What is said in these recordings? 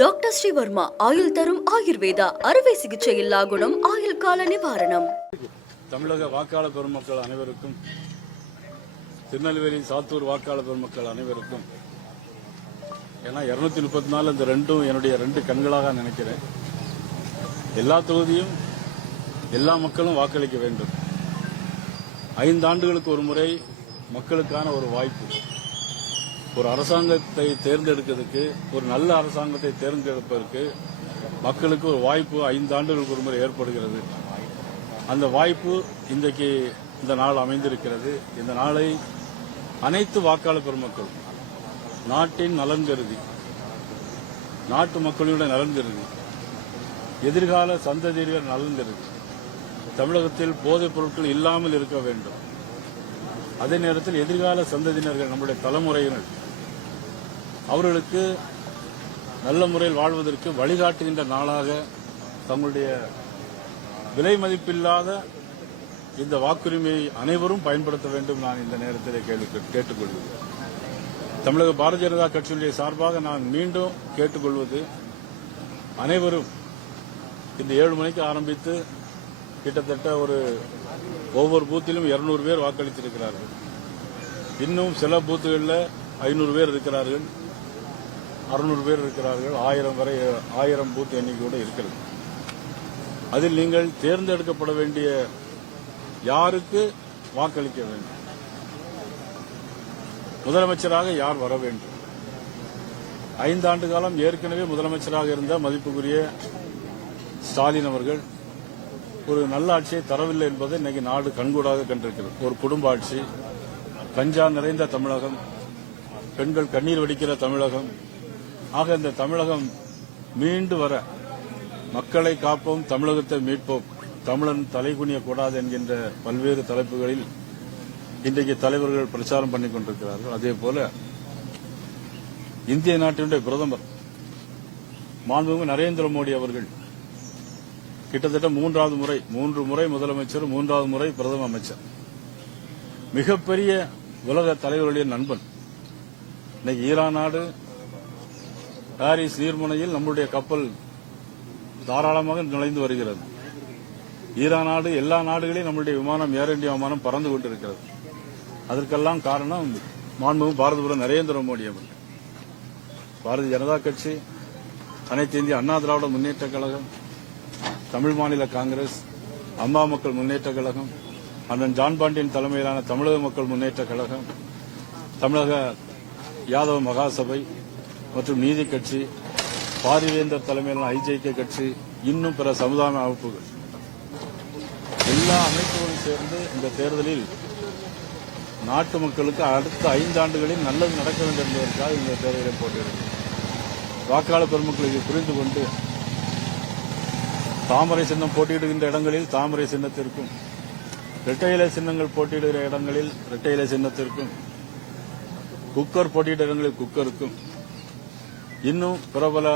Doctor Sreevarma ஆயுள் தரும் ஆயுர்வேதா அறுவை சிகிச்சை இல்லா குணம் ஆயுள் கால நிவாரணம். தமிழக வாக்காளர் பெருமக்கள் அனைவருக்கும், திருநெல்வேலி சாத்தூர் வாக்காளர் பெருமக்கள் அனைவருக்கும், ஏன்னா 234 இந்த ரெண்டும் என்னுடைய 2 கண்களாக நினைக்கிறேன். எல்லா தொகுதியும் எல்லா மக்களும் வாக்களிக்க வேண்டும். 5 ஆண்டுகளுக்கு ஒரு முறை மக்களுக்கான ஒரு வாய்ப்பு. ஒரு அரசாங்கத்தை தேர்ந்தெடுக்கிறதுக்கு, ஒரு நல்ல அரசாங்கத்தை தேர்ந்தெடுப்பதற்கு மக்களுக்கு ஒரு வாய்ப்பு 5 ஆண்டுகளுக்கு ஒரு முறை ஏற்படுகிறது. அந்த வாய்ப்பு இன்றைக்கு இந்த நாள் அமைந்திருக்கிறது. இந்த நாளை அனைத்து வாக்காளர் பெருமக்கள் நாட்டின் நலன் கருதி, நாட்டு மக்களுடைய நலன் கருதி, எதிர்கால சந்ததியினர் நலன் கருதி தமிழகத்தில் போதைப் பொருட்கள் இல்லாமல் இருக்க வேண்டும். அதே நேரத்தில் எதிர்கால சந்ததியினர்கள், நம்முடைய தலைமுறையினர், அவர்களுக்கு நல்ல முறையில் வாழ்வதற்கு வழிகாட்டுகின்ற நாளாக தங்களுடைய விலை மதிப்பில்லாத இந்த வாக்குரிமையை அனைவரும் பயன்படுத்த வேண்டும். நான் இந்த நேரத்தில் கேட்டுக்கொள்கிறேன். தமிழக பாரதிய ஜனதா கட்சியினுடைய சார்பாக நான் மீண்டும் கேட்டுக்கொள்வது, அனைவரும் இந்த 7 மணிக்கு ஆரம்பித்து கிட்டத்தட்ட ஒவ்வொரு பூத்திலும் 200 பேர் வாக்களித்திருக்கிறார்கள். இன்னும் சில பூத்துகளில் 500 பேர் இருக்கிறார்கள், 600 பேர் இருக்கிறார்கள், 1000 பூத் எண்ணிக்கையோடு இருக்கிறது. அதில் நீங்கள் தேர்ந்தெடுக்கப்பட வேண்டிய யாருக்கு வாக்களிக்க வேண்டும், முதலமைச்சராக யார் வர வேண்டும். 5 ஆண்டு காலம் ஏற்கனவே முதலமைச்சராக இருந்த மதிப்புக்குரிய ஸ்டாலின் அவர்கள் ஒரு நல்ல ஆட்சியை தரவில்லை என்பதை இன்னைக்கு நாடு கண்கூடாக கண்டிருக்கிறது. ஒரு குடும்ப ஆட்சி, கஞ்சா நிறைந்த தமிழகம், பெண்கள் கண்ணீர் வடிக்கிற தமிழகம். ஆக இந்த தமிழகம் மீண்டு வர, மக்களை காப்போம், தமிழகத்தை மீட்போம், தமிழன் தலைகுனியக்கூடாது என்கின்ற பல்வேறு தலைப்புகளில் இன்றைக்கு தலைவர்கள் பிரச்சாரம் பண்ணிக் கொண்டிருக்கிறார்கள். அதேபோல இந்திய நாட்டினுடைய பிரதமர் மாண்புமிகு நரேந்திர மோடி அவர்கள் கிட்டத்தட்ட 3 முறை முதலமைச்சர், 3வது முறை பிரதம அமைச்சர், மிகப்பெரிய உலக தலைவர்களுடைய நண்பன். இன்னைக்கு ஈரான் நாடு பாரிஸ் நீர்முனையில் நம்முடைய கப்பல் தாராளமாக நுழைந்து வருகிறது. ஈரான் நாடு எல்லா நாடுகளையும் நம்முடைய விமானம், ஏர் இந்தியா விமானம் பறந்து கொண்டிருக்கிறது. அதற்கெல்லாம் காரணம் மாண்புமிகு பாரத பிரதமர் நரேந்திர மோடி அவர்கள். பாரதிய ஜனதா கட்சி, அனைத்து இந்திய அண்ணா திராவிட முன்னேற்ற கழகம், தமிழ் மாநில காங்கிரஸ், அம்மா மக்கள் முன்னேற்ற கழகம், அண்ணன் ஜான் பாண்டியன் தலைமையிலான தமிழக மக்கள் முன்னேற்ற கழகம், தமிழக யாதவ மகாசபை மற்றும் நீதி கட்சி, பாரிவேந்தர் தலைமையிலான ஐஜேகே கட்சி, இன்னும் பிற சமுதாய அமைப்புகள், எல்லா அமைப்புகளும் சேர்ந்து இந்த தேர்தலில் நாட்டு மக்களுக்கு அடுத்த 5 ஆண்டுகளில் நல்லது நடக்க வேண்டும் என்பதற்காக இந்த தேர்தலை போட்டியிடுகிறது. வாக்காளர் பெருமக்களுக்கு புரிந்து கொண்டு தாமரை சின்னம் போட்டியிடுகின்ற இடங்களில் தாமரை சின்னத்திற்கும், இரட்டை இலை சின்னங்கள் போட்டியிடுகிற இடங்களில் இரட்டை இலை சின்னத்திற்கும், குக்கர் போட்டியிட்ட இடங்களில் குக்கருக்கும், இன்னும் பிரபல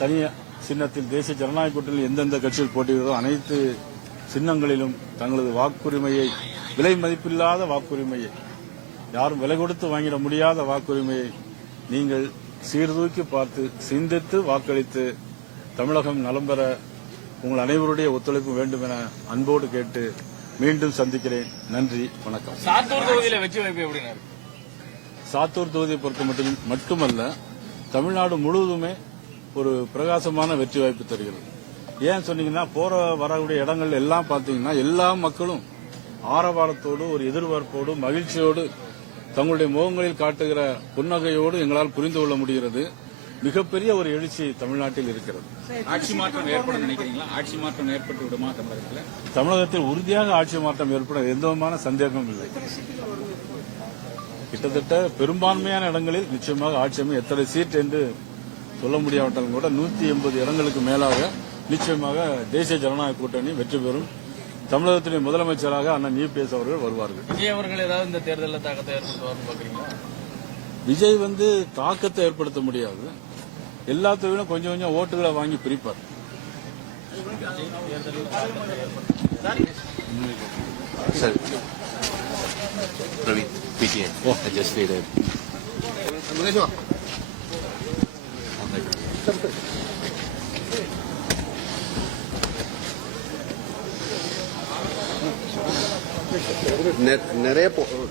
தனி சின்னத்தில் தேசிய ஜனநாயக கூட்டணியில் எந்தெந்த கட்சியில் போட்டியிடுறதோ அனைத்து சின்னங்களிலும் தங்களது வாக்குரிமையை, விலை மதிப்பில்லாத வாக்குரிமையை, யாரும் விலை கொடுத்து வாங்கிட முடியாத வாக்குரிமையை நீங்கள் சீர்தூக்கி பார்த்து சிந்தித்து வாக்களித்து தமிழகம் நலம் பெற உங்கள் அனைவருடைய ஒத்துழைப்பு வேண்டும் என அன்போடு கேட்டு மீண்டும் சந்திக்கிறேன். நன்றி, வணக்கம். சாத்தூர் தொகுதியில் வெற்றி வாய்ப்பு எப்படி? சாத்தூர் தொகுதியை பொறுத்த மட்டுமல்ல, தமிழ்நாடு முழுவதுமே ஒரு பிரகாசமான வெற்றி வாய்ப்பு தருகிறது. ஏன் சொன்னீங்கன்னா, வரக்கூடிய இடங்கள் எல்லாம் பாத்தீங்கன்னா எல்லா மக்களும் ஆரவாரத்தோடு, ஒரு எதிர்பார்ப்போடு, மகிழ்ச்சியோடு, தங்களுடைய முகங்களில் காட்டுகிற புன்னகையோடு எங்களால் புரிந்து கொள்ள முடிகிறது. மிகப்பெரிய ஒரு எழுச்சி தமிழ்நாட்டில் இருக்கிறது. ஆட்சி மாற்றம் ஏற்படும் நினைக்கிறீங்களா? ஆட்சி மாற்றம் ஏற்பட்டு விடுமா தமிழகத்தில்? தமிழகத்தில் உறுதியாக ஆட்சி மாற்றம் ஏற்படும், எந்த விதமான சந்தேகமும் இல்லை. கிட்டத்தட்ட பெரும்பான்மையான இடங்களில் நிச்சயமாக ஆட்சி அமையும். எத்தனை சீட் என்று சொல்ல முடியாவிட்டாலும் கூட 180 இடங்களுக்கு மேலாக நிச்சயமாக தேசிய ஜனநாயக கூட்டணி வெற்றி பெறும். தமிழகத்தின் முதலமைச்சராக அண்ணன் இபிஎஸ் அவர்கள் வருவார்கள். விஜய் அவர்கள் ஏதாவது இந்த தேர்தலில் தாக்கத்தை ஏற்படுத்துவார்னு பாக்குறீங்களா? விஜய் தாக்கத்தை ஏற்படுத்த முடியாது. எல்லா தொழிலும் கொஞ்சம் கொஞ்சம் ஓட்டுகளை வாங்கி பிரிப்பார்.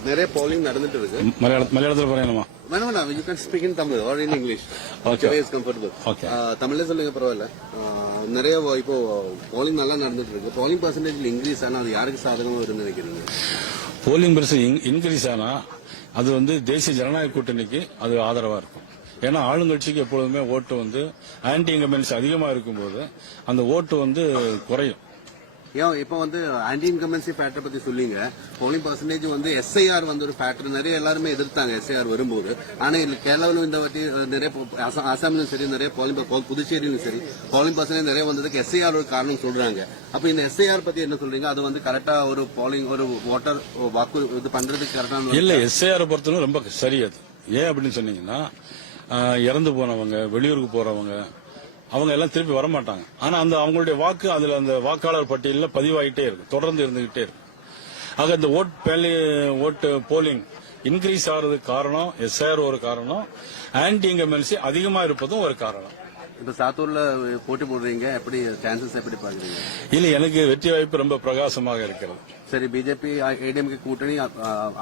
நிறைய polling நடந்துட்டு இருக்கு. மலையாளத்தில் പറയணுமா? வேணாம், you can speak in Tamil or in English. Okay. Whichever is comfortable. Okay. தமிழ்ல சொல்லுங்க பரவாயில்ல. நிறைய இப்போ போலிங் நல்லா நடந்துட்டு இருக்கு. போலிங் பர்சன்டேஜ் இன்க்ரீஸ் ஆனா அது யாருக்கு சாதகமா வரும்னு நினைக்கிறீங்க? போலிங் பெர்சன்ட் இன்க்ரீஸ் ஆனா அது வந்து தேசிய ஜனநாயக கூட்டணிக்கு அது ஆதரவா இருக்கும். ஏன்னா ஆளுங்கட்சிக்கு எப்பொழுதுமே ஓட்டு வந்து ஆன்டி இன்கம்பன்சி அதிகமா இருக்கும்போது அந்த ஓட்டு வந்து குறையும். ஏன் இப்போ வந்து ஆன்டி இன்கம்பன்சி ஃபேக்டர் பத்தி சொல்லிங்க. போலிங் பர்சன்டேஜ் வந்து எஸ்ஐஆர் வந்து ஒரு ஃபேக்டர் நிறைய எல்லாருமே எதிர்த்தாங்க எஸ்ஐஆர் வரும்போது. ஆனா இதுல கேரளாவிலும் இந்த வாட்டி நிறைய அசாமிலும் சரி நிறைய புதுச்சேரியிலும் சரி போலிங் பர்சன்டேஜ் நிறைய வந்ததுக்கு எஸ்ஐஆர் ஒரு காரணம் சொல்றாங்க. அப்ப இந்த எஸ்ஐஆர் பத்தி என்ன சொல்றீங்க? அது வந்து கரெக்டா ஒரு போலிங் ஒரு ஓட்டர் வாக்கு இது பண்றதுக்கு கரெக்டான இல்ல, எஸ்ஐஆர் பொறுத்தவரை ரொம்ப சரி. அது ஏன் அப்படின்னு சொன்னீங்கன்னா இறந்து போனவங்க வெளியூருக்கு போறவங்க அவங்க எல்லாம் திருப்பி வரமாட்டாங்க. ஆனா அந்த அவங்களுடைய வாக்கு அதுல அந்த வாக்காளர் பட்டியலில் பதிவாகிட்டே இருக்கு, தொடர்ந்து இருந்துகிட்டே இருக்கு. ஆக இந்த ஓட்டு போலிங் இன்க்ரீஸ் ஆகிறதுக்கு காரணம் எஸ்ஐஆர் ஒரு காரணம், ஆன்டி இன்கம்பன்சி அதிகமா இருப்பதும் ஒரு காரணம். இப்ப சாத்தூர்ல போட்டி போடுறீங்க, எப்படி சான்சஸ் எப்படி பாக்குறீங்க? இல்ல, எனக்கு வெற்றி வாய்ப்பு ரொம்ப பிரகாசமாக இருக்கிறது. சரி, பிஜேபி ஏடிஎம்கே கூட்டணி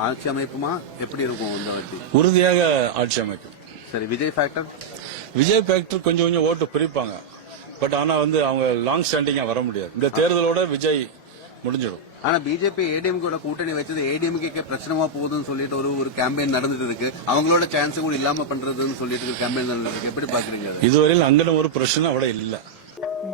ஆட்சி அமைப்புமா எப்படி இருக்கும் இந்த வாட்டி? உறுதியாக ஆட்சி அமைக்கும். சரி, விஜய் ஃபேக்டர் கொஞ்சம் கொஞ்சம் ஓட்டு பிரிப்பாங்க. பட் ஆனா வந்து அவங்க லாங் ஸ்டாண்டிங்கா வர முடியாது. இந்த தேர்தலோட விஜய் முடிஞ்சிடும். ஆனா பிஜேபி ஏடிஎம் கூட கூட்டணி வச்சது ஏடிஎம்கே பிரச்சனமா போகுதுன்னு சொல்லிட்டு ஒரு கேம்பெயின் நடந்துட்டு இருக்கு. அவங்களோட சான்ஸ் கூட இல்லாம பண்றதுன்னு சொல்லிட்டு கேம்பெயின் நடந்துட்டு இருக்கு. எப்படி பாக்குறீங்க? இதுவரையில் அங்கன ஒரு பிரச்சனை அவட இல்ல.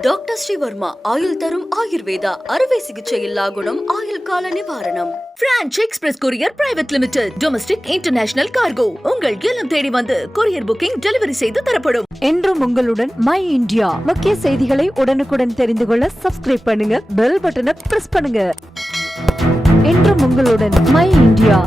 டாக்டர் ஸ்ரீவர்மா ஆயுள் தரும் ஆயுர்வேதா அறுவை சிகிச்சை இல்லா குணம் ஆயுள் கால நிவாரணம். Branch express courier private limited domestic international cargo உங்கள் இல்லம் தேடி வந்து கொரியர் புக்கிங் டெலிவரி செய்து தரப்படும். என்றும் உங்களுடன் மை இந்தியா. முக்கிய செய்திகளை உடனுக்குடன் தெரிந்து கொள்ள சப்ஸ்கிரைப் பண்ணுங்க, பெல் பட்டனை பிரஸ் பண்ணுங்க. என்றும் உங்களுடன் மை இந்தியா.